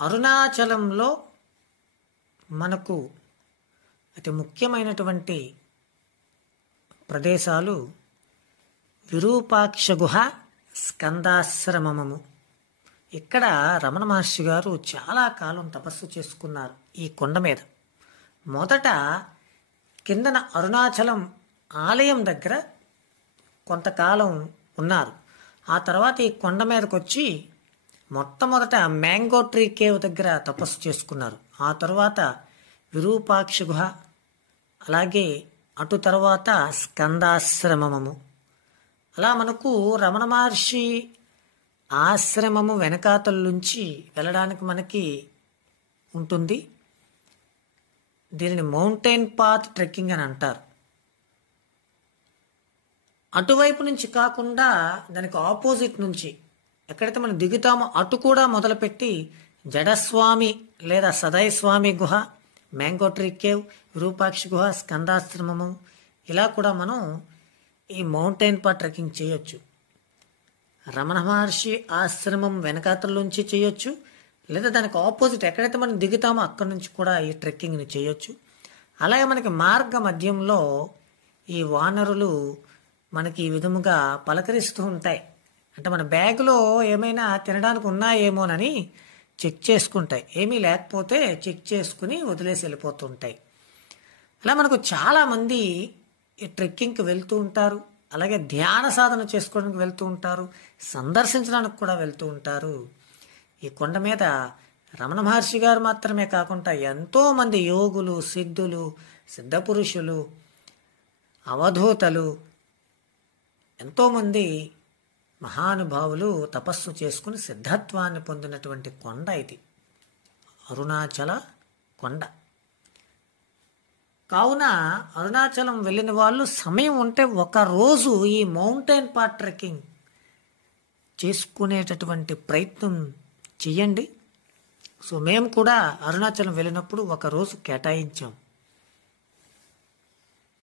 అరుణాచలంలో మనకు అతి ముఖ్యమైనటువంటి ప్రదేశాలు విరూపాక్ష గుహ, స్కందాశ్రమము. ఇక్కడ రమణ మహర్షి గారు చాలా కాలం తపస్సు చేసుకున్నారు ఈ కొండ మీద. మొదట కిందన అరుణాచలం ఆలయం దగ్గర కొంతకాలం ఉన్నారు. ఆ తర్వాత ఈ కొండ మీదకి వచ్చి మొట్టమొదట మ్యాంగో ట్రీ కేవ్ దగ్గర తపస్సు చేసుకున్నారు. ఆ తర్వాత విరూపాక్ష గుహ, అలాగే అటు తర్వాత స్కందాశ్రమము. అలా మనకు రమణ మహర్షి ఆశ్రమము వెనకాతల నుంచి వెళ్ళడానికి మనకి ఉంటుంది. దీనిని మౌంటైన్ పాత్ ట్రెక్కింగ్ అని అంటారు. అటువైపు నుంచి కాకుండా దానికి ఆపోజిట్ నుంచి ఎక్కడైతే మనం దిగుతామో అటు కూడా మొదలుపెట్టి జడస్వామి లేదా సదయస్వామి గుహ, మ్యాంగో ట్రీ కేవ్, విరూపాక్ష గుహ, స్కందాశ్రమము, ఇలా కూడా మనం ఈ మౌంటైన్ పాత్ ట్రెక్కింగ్ చేయొచ్చు. రమణ మహర్షి ఆశ్రమం వెనకాతల నుంచి చేయొచ్చు, లేదా దానికి ఆపోజిట్ ఎక్కడైతే మనం దిగుతామో అక్కడి నుంచి కూడా ఈ ట్రెక్కింగ్ని చేయొచ్చు. అలాగే మనకి మార్గ మధ్యంలో ఈ వానరులు మనకి ఈ విధముగా పలకరిస్తూ ఉంటాయి. అంటే మన బ్యాగులో ఏమైనా తినడానికి ఉన్నాయేమోనని చెక్ చేసుకుంటాయి. ఏమీ లేకపోతే చెక్ చేసుకుని వదిలేసి వెళ్ళిపోతుంటాయి. అలా మనకు చాలామంది ఈ ట్రెక్కింగ్కి వెళ్తూ ఉంటారు. అలాగే ధ్యాన సాధన చేసుకోవడానికి వెళ్తూ ఉంటారు, సందర్శించడానికి కూడా వెళ్తూ ఉంటారు. ఈ కొండ మీద రమణ మహర్షి గారు మాత్రమే కాకుండా ఎంతోమంది యోగులు, సిద్ధులు, సిద్ధపురుషులు, అవధూతలు, ఎంతోమంది మహానుభావులు తపస్సు చేసుకుని సిద్ధత్వాన్ని పొందినటువంటి కొండ ఇది అరుణాచల కొండ. కావున అరుణాచలం వెళ్ళిన వాళ్ళు సమయం ఉంటే ఒక రోజు ఈ మౌంటైన్ పాత్ ట్రెక్కింగ్ చేసుకునేటటువంటి ప్రయత్నం చేయండి. సో మేము కూడా అరుణాచలం వెళ్ళినప్పుడు ఒక రోజు కేటాయించాం.